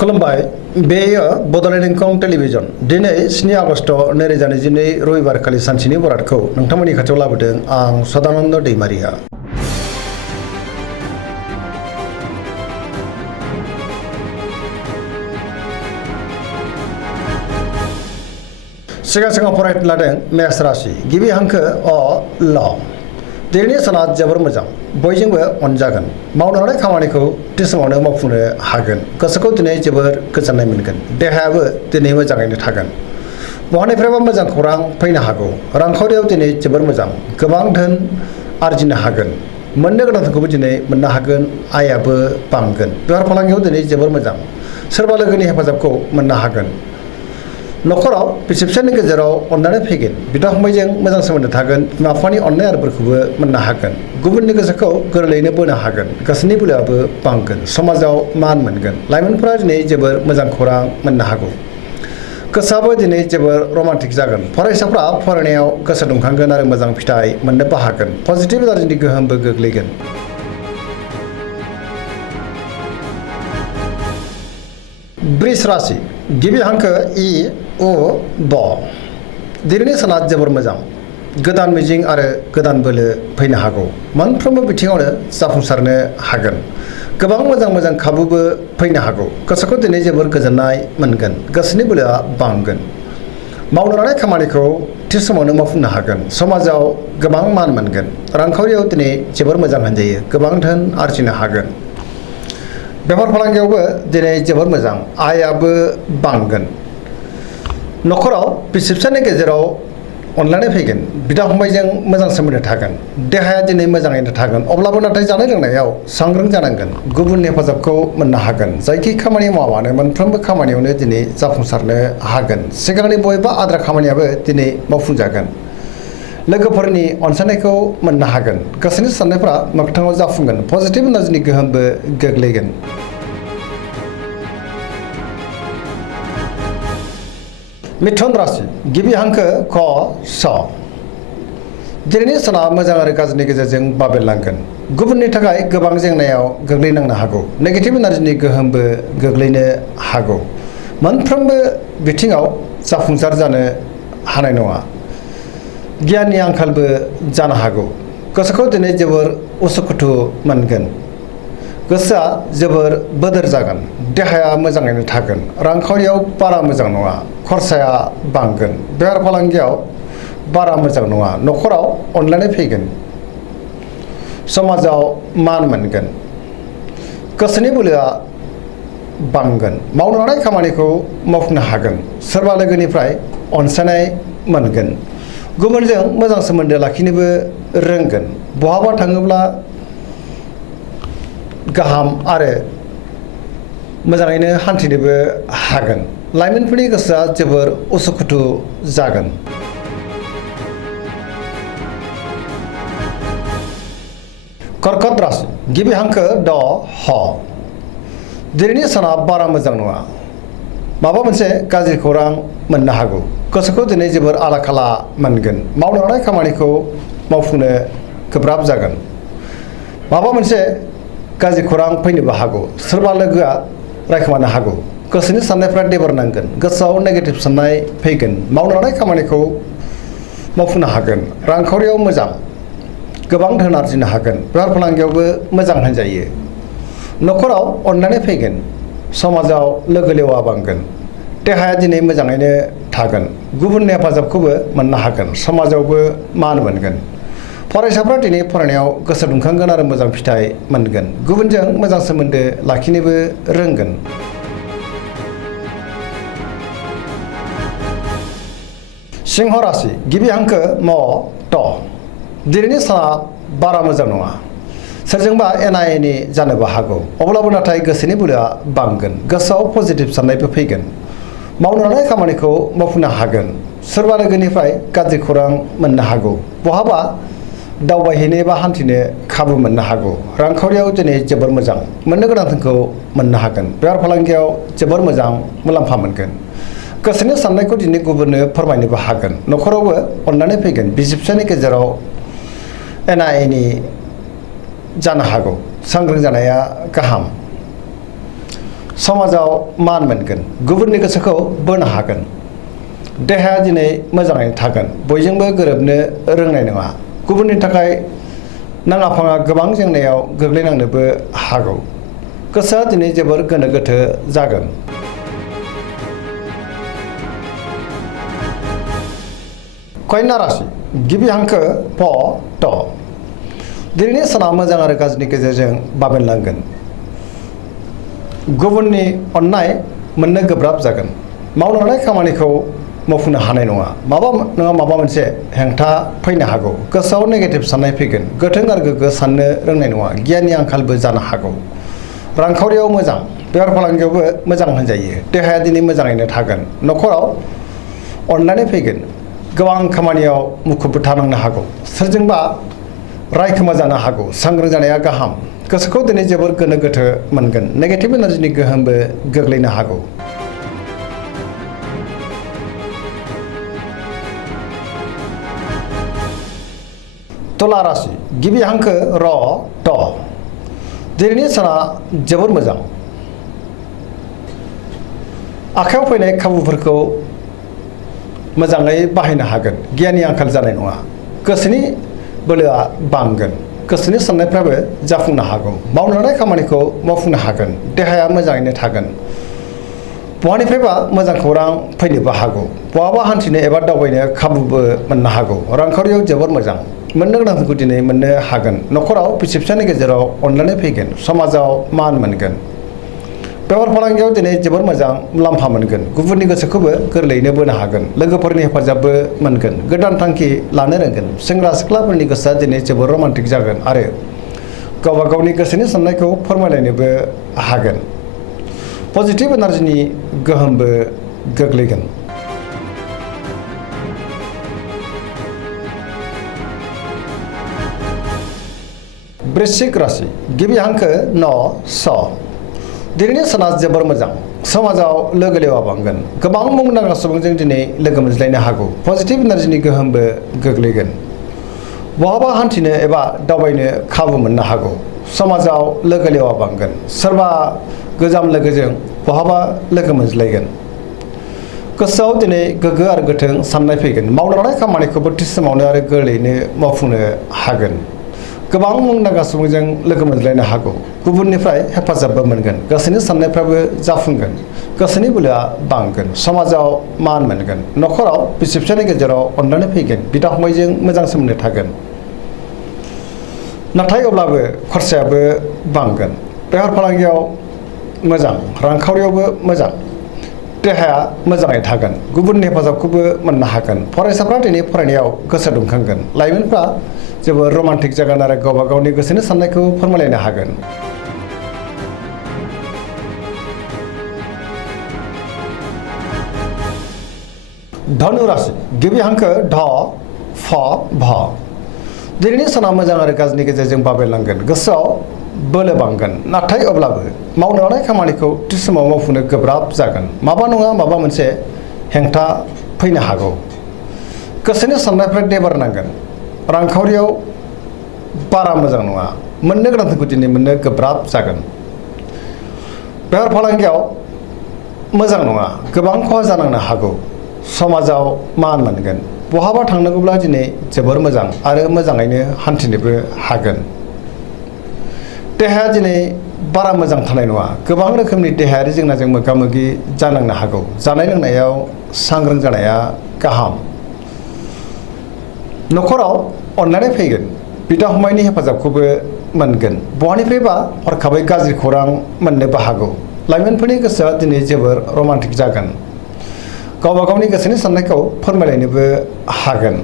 खुलुमबाय बेयो बड'लेण्ड इंखं टेलिभिजन दिनै 7 आगस्ट 2022 रबिबार खालि सानसेनि बरादखौ नोंथांमोननि खाथियाव लाबोदों आं सदानन्द दैमारिया। सिगां फरायनो लादों मेष राशि गिबि हांखो अ ल दिनैनि साना जोबोर मोजां बयजोंबो अनजागोन मावनो हानाय खामानिखौ थि समावनो मावफुंनो हागोन गोसोखौ दिनै जोबोर गोजोननाय मोनगोन देहायाबो दिनै मोजाङैनो थागोन बहानिफ्रायबा मोजां खौरां फैनो हागौ रांखावरियाव दिनै जोबोर मोजां गोबां धोन आरजिनो हागोन मोननो गोनांखौबो दिनै मोननो हागोन आयाबो बांगोन बेफार फालांगियाव दिनै जोबोर मोजां सोरबा लोगोनि हेफाजाबखौ मोननो हागोन नखराव बिसि फिसायनि गेजेराव अननानै फैगोन बिदा फंबायजों मोजां सोमोन्दो थागोन बिमा बिफानि अननाय आरो बोरखौबो मोननो हागोन गुबुननि गोसोखौ गोरलैयैनो बोनो हागोन गोसोनि बोलोआबो बांगोन समाजाव मान मोनगोन लाइमोनफोरा दिनै जोबोर मोजां खौरां मोननो हागौ गोसोआबो दिनै जोबोर रमान्टिक जागोन फरायसाफ्रा फरायनायाव गोसो दुंखांगोन आरो मोजां फिथाइ मोननोबो हागोन पजिटिभ एनार्जिनि गोहोमबो गोग्लैगोन। वृष राशि गिबि हांखो इ उ ब दिनैनि साना जोबोर मोजां गोदान मिजिं आरो गोदान बोलो फैनो हागौ मोनफ्रोमबो बिथिङावनो जाफुंसारनो हागोन गोबां मोजां खाबुबो फैनो हागौ गोसोखौ दिनै जोबोर गोजोननाय मोनगोन गोसोनि बोलोआ बांगोन मावनो लानाय खामानिखौ थि समावनो मावफुंनो हागोन समाजाव गोबां मान मोनगोन रांखावरियाव दिनै जोबोर मोजां होनजायो गोबां धोन आरजिनो हागोन बेफार फालांगियावबो दिनै जोबोर मोजां आयाबो बांगोन नखराव बिसि फिसायनि गेजेराव अनलायनाय फैगोन बिदा फंबायजों मोजां सोमोन्दो थागोन देहाया दिनै मोजाङैनो थागोन अब्लाबो नाथाय जानाय लोंनायाव सांग्रां जानांगोन गुबुननि हेफाजाबखौ मोननो हागोन जायखि खामानि मावानो मोनफ्रोमबो खामानियावनो दिनै जाफुंसारनो हागोन सिगांनि बबेबा आद्रा खामानियाबो दिनै मावफुंजागोन लोगोफोरनि अनसायनायखौ मोननो हागोन गोसोनि साननायफ्रा मोगथाङाव जाफुंगोन पजिटिभ एनार्जिनि गोहोमबो गोग्लैगोन। मिथुन राशि गिबि हांखो क स दिनैनि साना मोजां आरो गाज्रिनि गेजेरजों बाबेरलांगोन गुबुननि थाखाय गोबां जेंनायाव गोग्लैनांनो हागौ नेगेटिभ एनार्जिनि गोहोमबो गोग्लैनो हागौ मोनफ्रोमबो बिथिङाव जाफुंसार जानो हानाय नङा गियाननि आंखालबो जानो हागौ गोसोखौ दिनै जोबोर उसुखुथु मोनगोन गोसोआ जोबोर बोदोर जागोन देहाया मोजाङैनो थागोन रांखावरियाव बारा मोजां नङा खरसाया बांगोन बेफार फालांगियाव बारा मोजां नङा नखराव अनलायनाय फैगोन समाजाव मान मोनगोन गोसोनि बोलोआ बांगोन मावनो लानाय खामानिखौ मावफुंनो हागोन सोरबा लोगोनिफ्राय अनसायनाय मोनगोन गुबुनजों मोजां सोमोन्दो लाखिनोबो रोंगोन बहाबा थाङोब्ला गाहाम आरो मोजाङैनो हान्थिनोबो हागोन लाइमोनफोरनि गोसोआ जोबोर उसुखुथु जागोन। कर्कट राशि गिबि हांखो ड ह दिनैनि साना बारा मोजां नङा माबा मोनसे गाज्रि खौरां मोननो हागौ गोसोखौ दिनै जोबोर आला खाला मोनगोन मावनो लानाय खामानिखौ मावफुंनो गोब्राब जागोन माबा मोनसे गाज्रि खौरां फैनोबो हागौ सोरबा लोगोआ रायखोमानो हागौ गोसोनि साननायफ्रा देबार नांगोन गोसोआव नेगेटिभ साननाय फैगोन मावनो लानाय खामानिखौ मावफुंनो हागोन रांखावरियाव मोजां गोबां धोन आरजिनो हागोन बेफार फालांगियावबो मोजां होनजायो नखराव अननानै फैगोन समाजाव लोगो लेवा बांगोन देहाया दिनै मोजाङैनो थागोन गुबुननि हेफाजाबखौबो मोननो हागोन समाजावबो मान मोनगोन फरायसाफ्रा दिनै फरायनायाव गोसो दुंखांगोन आरो मोजां फिथाइ मोनगोन गुबुनजों मोजां सोमोन्दो लाखिनोबो रोंगोन। सिंह राशि गिबि हांखो म ट दिनैनि साना बारा मोजां नङा सोरजोंबा एना एनि जानोबो हागौ अब्लाबो नाथाय गोसोनि बोलोआ बांगोन गोसोआव पजिटिभ साननायबो फैगोन मावनो लानाय खामानिखौ मावफुंनो हागोन सोरबा लोगोनिफ्राय गाज्रि खौरां मोननो हागौ बहाबा दावबायहैनो एबा हान्थिनो खाबु मोननो हागौ रांखावरियाव दिनै जोबोर मोजां मोननो गोनांखौ मोननो हागोन बेफार फालांगियाव जोबोर मोजां मुलाम्फा मोनगोन गोसोनि साननायखौ दिनै गुबुननो फोरमायनोबो हागोन नखरावबो अननानै फैगोन बिसि फिसायनि गेजेराव एना एनि जानो हागौ सांग्रां जानाया गाहाम समाजाव मान मोनगोन गुबुननि गोसोखौ बोनो हागोन देहाया दिनै मोजाङैनो थागोन बयजोंबो गोरोबनो रोंनाय नङा गुबुननि थाखाय नाङा फाङा गोबां जेंनायाव गोग्लैनांनोबो हागौ गोसोआ दिनै जोबोर गोनो गोथो जागोन कन्या राशि गिबि हांखो प ट दिनैनि साना मोजां आरो गाज्रिनि गेजेरजों बाबेनलांगोन गुबुननि अननाय मोननो गोब्राब जागोन मावनो हानाय खामानिखौ मावफुंनो हानाय नङा माबा मोनसे हेंथा फैनो हागौ गोसोआव नेगेटिभ साननाय फैगोन गोथों आरो गोग्गो साननो रोंनाय नङा गियाननि आंखालबो जानो हागौ रांखावरियाव मोजां बेफार फालांगियावबो मोजां होनजायो देहाया दिनै मोजाङैनो थागोन न'खराव अननानै फैगोन गोबां खामानियाव मुखुबबो थानांनो हागौ सोरजोंबा रायखोमा जानो हागौ सांग्रां जानाया गाहाम गोसोखौ दिनै जोबोर गोनो गोथो मोनगोन नेगेटिभ एनार्जिनि गोहोमबो गोग्लैनो हागौ तुला राशि गिबि हांखो र ट दिनैनि साना जोबोर मोजां आखायाव फैनाय खाबुफोरखौ मोजाङै बाहायनो हागोन गियाननि आंखाल जानाय नङा गोसोनि बोलोआ बांगोन गोसोनि साननायफ्राबो जाफुंनो हागौ मावनो हानाय खामानिखौ मावफुंनो हागोन देहाया मोजाङैनो थागोन बहानिफ्रायबा मोजां खौरां फैनोबो हागौ बहाबा हान्थिनो एबा दावबायनो खाबुबो मोननो हागौ रांखावरियाव जोबोर मोजां मोननो गोनांफोरखौ दिनै मोननो हागोन न'खराव बिसि फिसायनि गेजेराव अनलायनाय फैगोन समाजाव मान मोनगोन बेफार फालांगियाव दिनै जोबोर मोजां मुलाम्फा मोनगोन गुबुननि गोसोखौबो गोरलैयैनो बोनो हागोन लोगोफोरनि हेफाजाबबो मोनगोन गोदान थांखि लानो रोंगोन सेंग्रा सिख्लाफोरनि गोसोआ दिनै जोबोर रमान्टिक जागोन आरो गावबा गावनि गोसोनि साननायखौ फोरमायलायनोबो हागोन पजिटिभ एनार्जिनि गोहोमबो गोग्लैगोन वृश्चिक राशि गिबि हांखो न स दिनैनि साना जोबोर मोजां समाजाव लोगो लेवा बांगोन गोबां मुंदांखा सुबुंजों दिनै लोगो मोनज्लायनो हागौ पजिटिभ एनार्जिनि गोहोमबो गोग्लैगोन बहाबा हान्थिनो एबा दावबायनो खाबु मोननो हागौ समाजाव लोगो लेवा बांगोन सोरबा गोजाम लोगोजों बहाबा लोगो मोनज्लायगोन गोसोआव दिनै गोग्गो आरो गोथों साननाय फैगोन मावनो हानाय खामानिखौबो थि समावनो आरो गोरलैयैनो मावफुंनो हागोन गोबां मुंदांखा सुबुंजों लोगो मोनज्लायनो हागौ गुबुननिफ्राय हेफाजाबबो मोनगोन गोसोनि साननायफ्राबो जाफुंगोन गोसोनि बोलोआ बांगोन समाजाव मान मोनगोन न'खराव बिसि फिसायनि गेजेराव अनलायनाय फैगोन बिदा फंबायजों मोजां सोमोन्दो थागोन नाथाय अब्लाबो खरसायाबो बांगोन बेफार फालांगियाव मोजां रांखावरियावबो मोजां देहाया मोजाङै थागोन गुबुननि हेफाजाबखौबो मोननो हागोन फरायसाफ्रा दिनै फरायनायाव गोसो दुंखांगोन लाइमोनफ्रा जोबोर रमान्टिक जागोन आरो गावबा गावनि गोसोनि साननायखौ फोरमायलायनो हागोन धनु राशि गिबि हांखो ढ फ भ दिनैनि साना मोजां आरो गाज्रिनि गेजेरजों बाबेनलांगोन गोसोआव बोलो बांगोन नाथाय अब्लाबो मावनो हानाय खामानिखौ थि समाव मावफुंनो गोब्राब जागोन माबा नङा माबा मोनसे हेंथा फैनो हागौ गोसोनि साननायफ्रा देबार नांगोन रांखावरियाव बारा मोजां नङा मोननो गोनांफोरखौ दिनै मोननो गोब्राब जागोन बेफार फालांगियाव मोजां नङा गोबां खहा जानांनो हागौ समाजाव मान मोनगोन बहाबा थांनांगौब्ला दिनै जोबोर मोजां आरो मोजाङैनो हान्थिनोबो हागोन देहाया दिनै बारा मोजां थानाय नङा गोबां रोखोमनि देहायारि जेंनाजों मोगा मोगि जानांनो हागौ जानाय लोंनायाव सांग्रां जानाया गाहाम न'खराव अनलायनाय फैगोन बिदा फंबायनि हेफाजाबखौबो मोनगोन बहानिफ्रायबा हरखाबै गाज्रि खौरां मोननोबो हागौ लाइमोनफोरनि गोसोआ दिनै जोबोर रमान्टिक जागोन गावबा गावनि गोसोनि साननायखौ फोरमायलायनोबो हागोन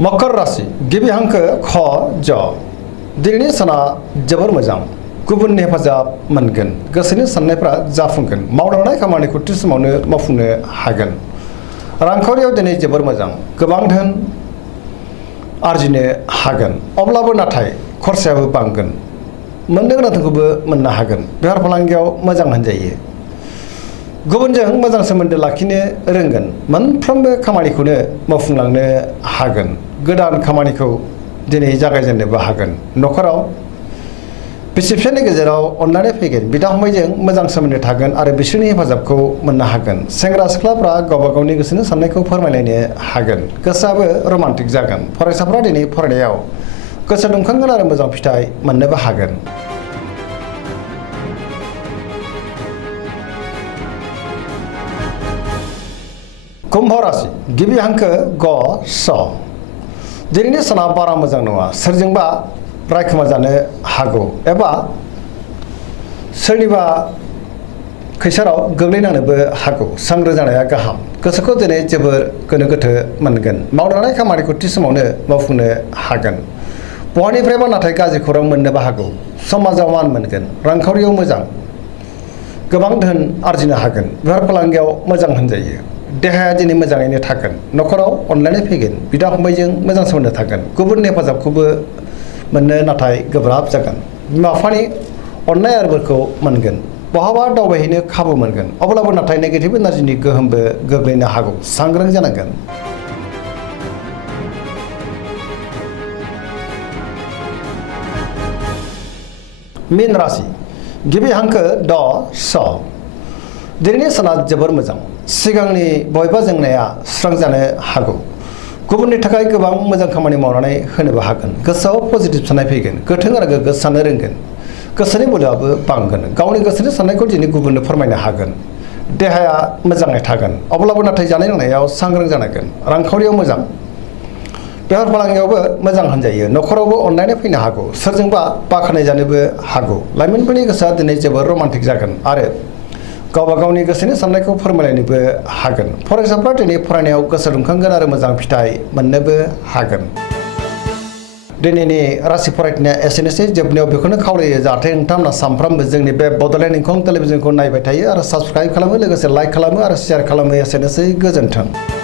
मकर राशि गिबि हांखो ख ज दिनैनि साना जोबोर मोजां गुबुननि हेफाजाब मोनगोन गोसोनि साननायफ्रा जाफुंगोन मावनो हानाय खामानिखौ थि समावनो मावफुंनो हागोन रांखावरियाव दिनै जोबोर मोजां गोबां धोन आरजिनो हागोन अब्लाबो नाथाय खरसायाबो बांगोन मोननो गोनांखौबो मोननो हागोन बेफार फालांगियाव मोजां होनजायो गुबुनजों मोजां सोमोन्दो लाखिनो रोंगोन मोनफ्रोमबो खामानिखौनो मावफुंलांनो हागोन गोदान खामानिखौ दिनै जागायजेननोबो हागोन। न'खराव बिसि फिसायनि गेजेराव अनलायनाय फैगोन। बिदा फंबायजों मोजां सोमोन्दो थागोन आरो बिसोरनि हेफाजाबखौ मोननो हागोन। सेंग्रा सिख्लाफ्रा गावबा गावनि गोसोनि साननायखौ फोरमायलायनो हागोन। गोसोआबो रमान्टिक जागोन। फरायसाफ्रा दिनै फरायनायाव गोसो दुंखांगोन आरो मोजां फिथाइ मोननोबो हागोन। कुम्भ राशि गिबि हांखो ग स। दिनैनि साना बारा मोजां नङा। सोरजोंबा रायखोमा जानो हागौ एबा सोरनिबा खैसाराव गोग्लैनांनोबो हागौ। सांग्रां जानाया गाहाम। गोसोखौ दिनै जोबोर गोनो गोथो मोनगोन। मावनो लानाय खामानिखौ थि समावनो मावफुंनो हागोन। बहानिफ्रायबा नाथाय गाज्रि खौरां मोननोबो हागौ। समाजाव मान मोनगोन। रांखावरियाव मोजां। गोबां धोन आरजिनो हागोन। बेफार फालांगियाव मोजां होनजायो। देहाया दिनै मोजाङैनो थागोन। न'खराव अनलायनाय फैगोन। बिदा फंबायजों मोजां सोमोन्दो थागोन। गुबुननि हेफाजाबखौबो मोननो नाथाय गोब्राब जागोन। बिमा बिफानि अननाय आरो बोरखौ मोनगोन। बहाबा दावबायहैनो खाबु मोनगोन। अब्लाबो नाथाय नेगेटिभ एनार्जिनि गोहोमबो गोग्लैनो हागौ। सांग्रां जानांगोन। मीन राशि गिबि हांखो ड स। दिनैनि साना जोबोर मोजां। सिगांनि बबेबा जेंनाया सुस्रांजानो हागौ। गुबुननि थाखाय गोबां मोजां खामानि मावनानै होनोबो हागोन। गोसोआव पजिटिभ साननाय फैगोन। गोथों आरो गोग्गो साननो रोंगोन। गोसोनि बोलोआबो बांगोन। गावनि गोसोनि साननायखौ दिनै गुबुननो फोरमायनो हागोन। देहाया मोजाङै थागोन। अब्लाबो नाथाय जानाय लोंनायाव सांग्रां जानांगोन। रांखावरियाव मोजां। बेफार फालांगियावबो मोजां होनजायो। न'खरावबो अनलायनाय फैनो हागौ। सोरजोंबा बाख्नाय जानोबो हागौ। लाइमोनफोरनि गोसोआ दिनै जोबोर रमान्टिक जागोन आरो गावबा गावनि गोसोनि साननायखौ फोरमायलायनोबो हागोन। फरायसाफ्रा दिनै फरायनायाव गोसो दुंखांगोन आरो मोजां फिथाइ मोननोबो हागोन। दिनैनि राशि फरायनाया एसेनोसै। जोबनायाव बेखौनो खावलायो जाहाथे नोंथांमोना सानफ्रामबो जोंनि बे बड'लेण्ड इंखं टेलिभिजनखौ नायबाय थायो आरो साबस्क्राइब खालामो, लोगोसे लाइक खालामो आरो शेयार खालामो। एसेनोसै। गोजोन्थों।